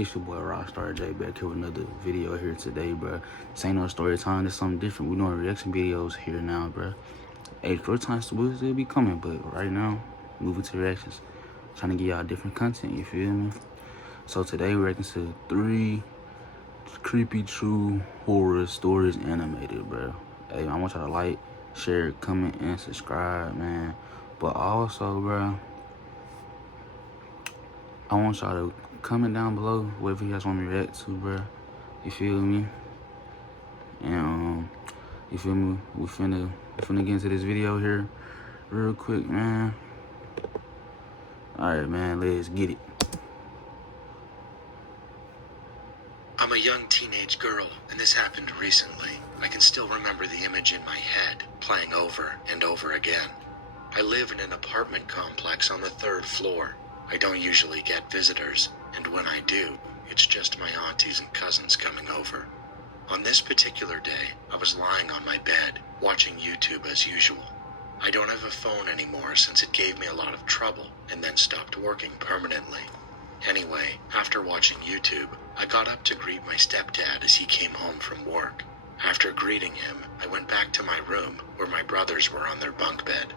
It's your boy Rockstar J back here with another video here today, bro. This ain't no story time, it's something different. We doing reaction videos here now, bro. Hey, story time will still be coming, but right now, moving to reactions. Trying to give y'all different content, you feel me? So today we're reacting to 3 creepy true horror stories animated, bro. Hey, I want y'all to like, share, comment, and subscribe, man. But also, bro, I want y'all to comment down below whatever you guys want me to react to, bro. You feel me? And you feel me? We finna get into this video here real quick, man. Alright, man, let's get it. I'm a young teenage girl, and this happened recently. I can still remember the image in my head, playing over and over again. I live in an apartment complex on the 3rd floor. I don't usually get visitors, and when I do, it's just my aunties and cousins coming over. On this particular day, I was lying on my bed, watching YouTube as usual. I don't have a phone anymore since it gave me a lot of trouble and then stopped working permanently. Anyway, after watching YouTube, I got up to greet my stepdad as he came home from work. After greeting him, I went back to my room where my brothers were on their bunk bed.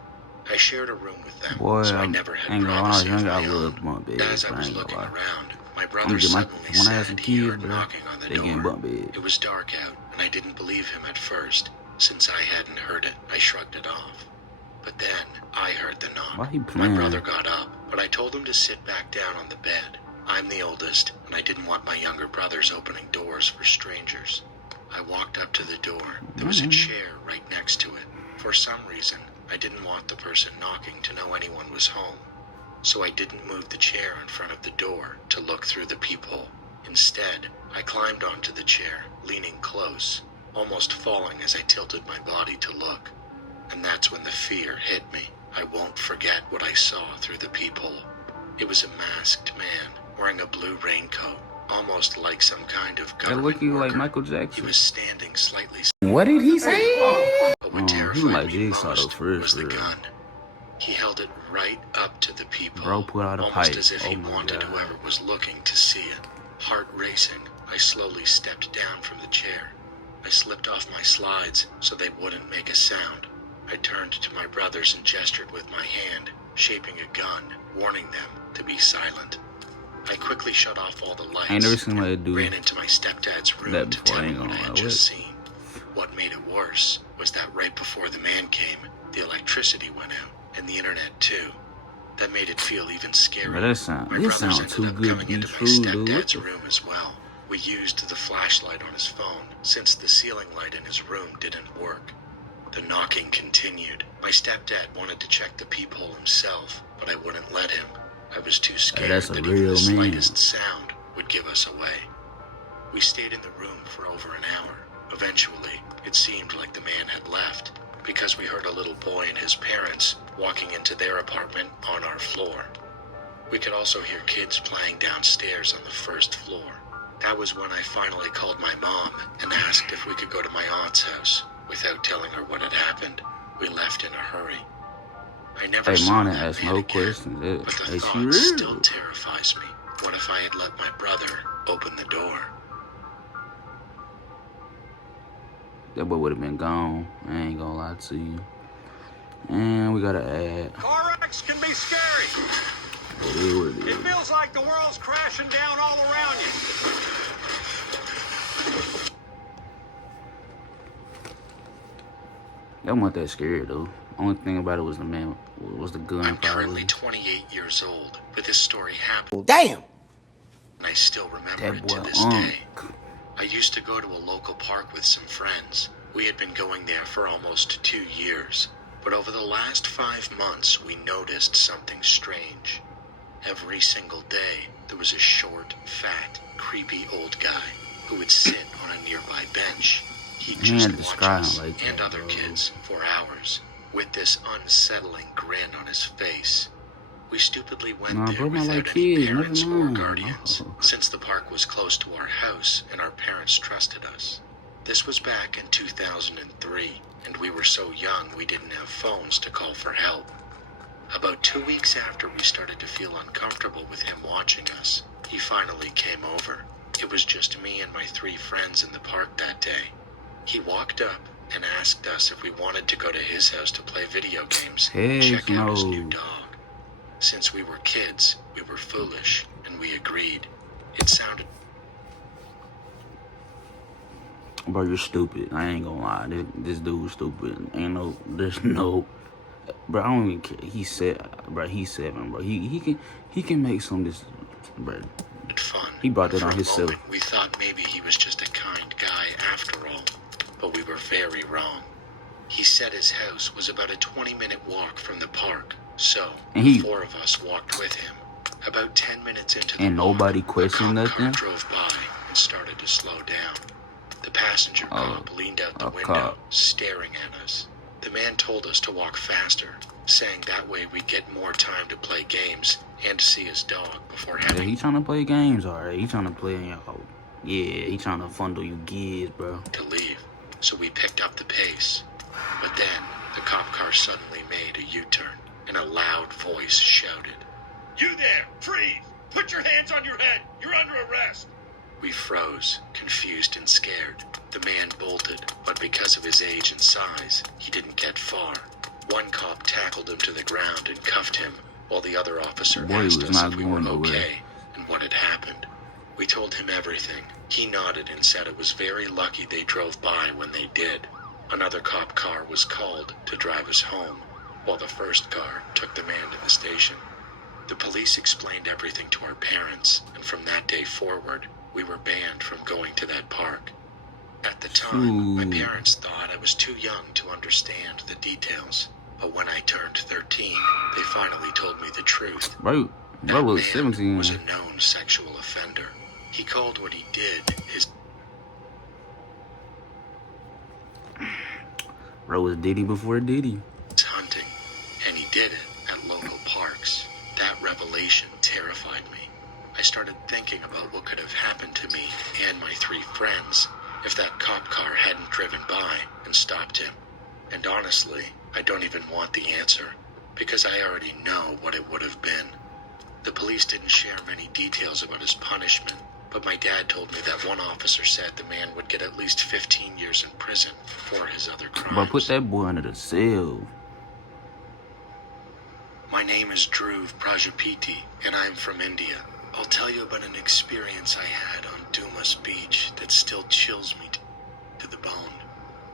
I shared a room with them, so I never had privacy of my own. As I was looking around, my brother suddenly said he heard knocking on the door. It was dark out, and I didn't believe him at first. Since I hadn't heard it, I shrugged it off. But then, I heard the knock. My brother got up, but I told him to sit back down on the bed. I'm the oldest, and I didn't want my younger brothers opening doors for strangers. I walked up to the door. There was a chair right next to it. For some reason, I didn't want the person knocking to know anyone was home. So I didn't move the chair in front of the door to look through the peephole. Instead, I climbed onto the chair, leaning close, almost falling as I tilted my body to look. And that's when the fear hit me. I won't forget what I saw through the peephole. It was a masked man wearing a blue raincoat, almost like some kind of government worker. Looking like Michael Jackson. He was standing slightly. What did he say? But what terrified me most was the gun. He held it right up to the peephole, almost as if he wanted whoever was looking to see it. Heart racing, I slowly stepped down from the chair. I slipped off my slides so they wouldn't make a sound. I turned to my brothers and gestured with my hand, shaping a gun, warning them to be silent. I quickly shut off all the lights and ran into my stepdad's room to tell him what I had just seen. What made it worse was that right before the man came, the electricity went out, and the internet too. That made it feel even scarier. My brothers ended up coming into my stepdad's room as well. We used the flashlight on his phone, since the ceiling light in his room didn't work. The knocking continued. My stepdad wanted to check the peephole himself, but I wouldn't let him. I was too scared that even the slightest sound would give us away. We stayed in the room for over an hour. Eventually, it seemed like the man had left, because we heard a little boy and his parents walking into their apartment on our floor. We could also hear kids playing downstairs on the 1st floor. That was when I finally called my mom and asked if we could go to my aunt's house. Without telling her what had happened, we left in a hurry. I never saw that man again, but the thought still terrifies me. What if I had let my brother open the door? That boy would have been gone. I ain't gonna lie to you. And we gotta add. Car wrecks can be scary. It feels like the world's crashing down all around you. That wasn't that scary though. Only thing about it was the man, was the gun. I'm currently 28 years old, but this story happened. Damn! And I still remember it to this day. I used to go to a local park with some friends. We had been going there for almost 2 years. But over the last 5 months, we noticed something strange. Every single day, there was a short, fat, creepy old guy who would sit on a nearby bench. He'd just watch us and other kids for hours, with this unsettling grin on his face. We stupidly went there without any parents or guardians, since the park was close to our house and our parents trusted us. This was back in 2003, and we were so young we didn't have phones to call for help. About 2 weeks after we started to feel uncomfortable with him watching us, he finally came over. It was just me and my 3 friends in the park that day. He walked up and asked us if we wanted to go to his house to play video games and check out his new dog. Since we were kids, we were foolish, and we agreed. It sounded... Bro, you're stupid. I ain't gonna lie. This dude's stupid. There's no... Bro, I don't even care. He's 7, bro. He can make some of this, bro. Fun. He brought that For on a himself. moment, we thought maybe he was just a kind guy after all, but we were very wrong. He said his house was about a 20-minute walk from the park, so the 4 of us walked with him. About 10 minutes into the walk, nobody questioned a cop nothing. car drove by and started to slow down. The passenger cop leaned out the window, staring at us. The man told us to walk faster, saying that way we'd get more time to play games and to see his dog before having... He trying to play games, alright. He trying to play in y'all. Yeah, he trying to fundle you kids, bro. ...to leave, so we picked up the pace. But then, the cop car suddenly made a U-turn, and a loud voice shouted, "You there! Freeze! Put your hands on your head! You're under arrest!" We froze, confused and scared. The man bolted, but because of his age and size, he didn't get far. One cop tackled him to the ground and cuffed him, while the other officer asked us if we were okay and what had happened. We told him everything. He nodded and said it was very lucky they drove by when they did. Another cop car was called to drive us home, while the first car took the man to the station. The police explained everything to our parents, and from that day forward, we were banned from going to that park. At the time, my parents thought I was too young to understand the details, but when I turned 13, they finally told me the truth. Bro was 17. Was a known sexual offender. He called what he did his... Bro was DiD before DiD. hunting, and he did it at local parks. That revelation terrified me. I started thinking about what could have happened to me and my 3 friends if that cop car hadn't driven by and stopped him. And honestly, I don't even want the answer, because I already know what it would have been. The police didn't share many details about his punishment, but my dad told me that one officer said the man would get at least 15 years in prison for his other crimes. Bro, put that boy under the cell. My name is Dhruv Prajapati, and I'm from India. I'll tell you about an experience I had on Dumas Beach that still chills me to the bone.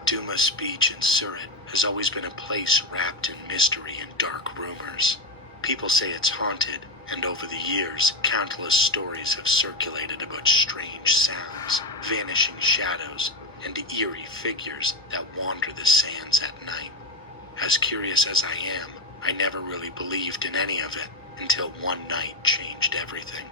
Dumas Beach in Surat has always been a place wrapped in mystery and dark rumors. People say it's haunted, and over the years, countless stories have circulated about strange sounds, vanishing shadows, and eerie figures that wander the sands at night. As curious as I am, I never really believed in any of it until one night changed everything.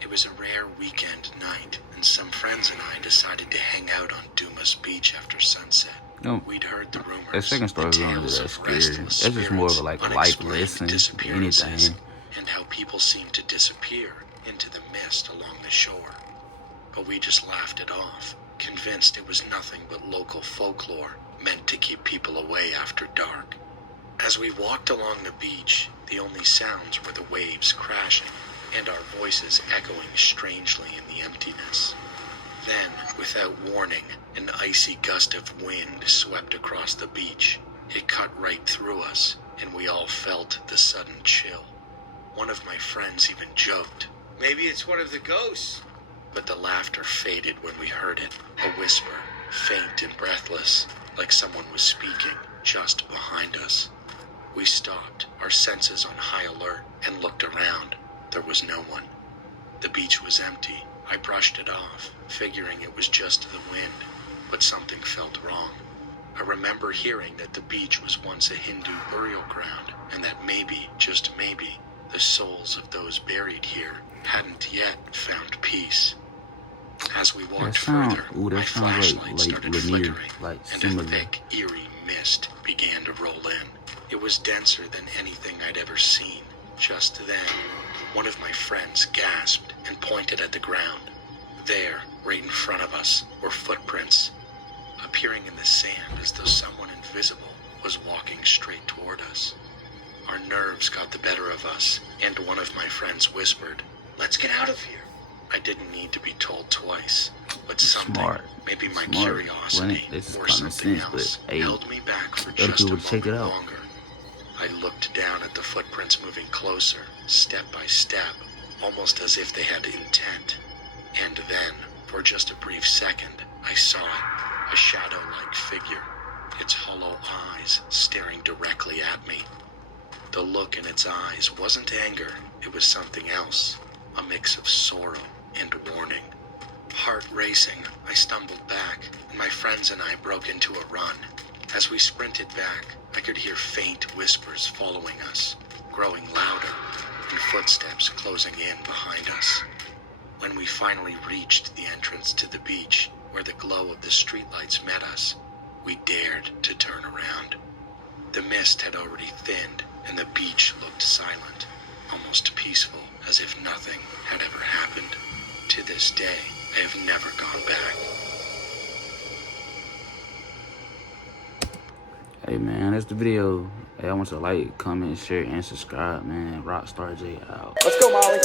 It was a rare weekend night, and some friends and I decided to hang out on Dumas Beach after sunset. No, We'd heard the rumors, that second story the wasn't tales that of scary. restless That's just more of a spirits, life unexplained lesson, disappearances, anything. and how people seemed to disappear into the mist along the shore. But we just laughed it off, convinced it was nothing but local folklore meant to keep people away after dark. As we walked along the beach, the only sounds were the waves crashing and our voices echoing strangely in the emptiness. Then, without warning, an icy gust of wind swept across the beach. It cut right through us, and we all felt the sudden chill. One of my friends even joked, "Maybe it's one of the ghosts." But the laughter faded when we heard it, a whisper, faint and breathless, like someone was speaking just behind us. We stopped, our senses on high alert, and looked around. There was no one. The beach was empty. I brushed it off, figuring it was just the wind, but something felt wrong. I remember hearing that the beach was once a Hindu burial ground, and that maybe, just maybe, the souls of those buried here hadn't yet found peace. As we walked further, my flashlight started flickering, and a thick, eerie mist began to roll in. It was denser than anything I'd ever seen. Just then, one of my friends gasped and pointed at the ground. There, right in front of us, were footprints, appearing in the sand as though someone invisible was walking straight toward us. Our nerves got the better of us, and one of my friends whispered, "Let's get out of here." I didn't need to be told twice, but something, maybe my curiosity or something else, held me back for just a moment longer. I looked down at the footprints moving closer, step by step, almost as if they had intent. And then, for just a brief second, I saw it, a shadow-like figure, its hollow eyes staring directly at me. The look in its eyes wasn't anger, it was something else, a mix of sorrow and warning. Heart racing, I stumbled back, and my friends and I broke into a run. As we sprinted back, I could hear faint whispers following us, growing louder, and footsteps closing in behind us. When we finally reached the entrance to the beach, where the glow of the streetlights met us, we dared to turn around. The mist had already thinned, and the beach looked silent, almost peaceful, as if nothing had ever happened. To this day, I have never gone back. Hey man, that's the video. Hey, I want you to like, comment, share, and subscribe, man. Rockstar J out. Let's go, Molly.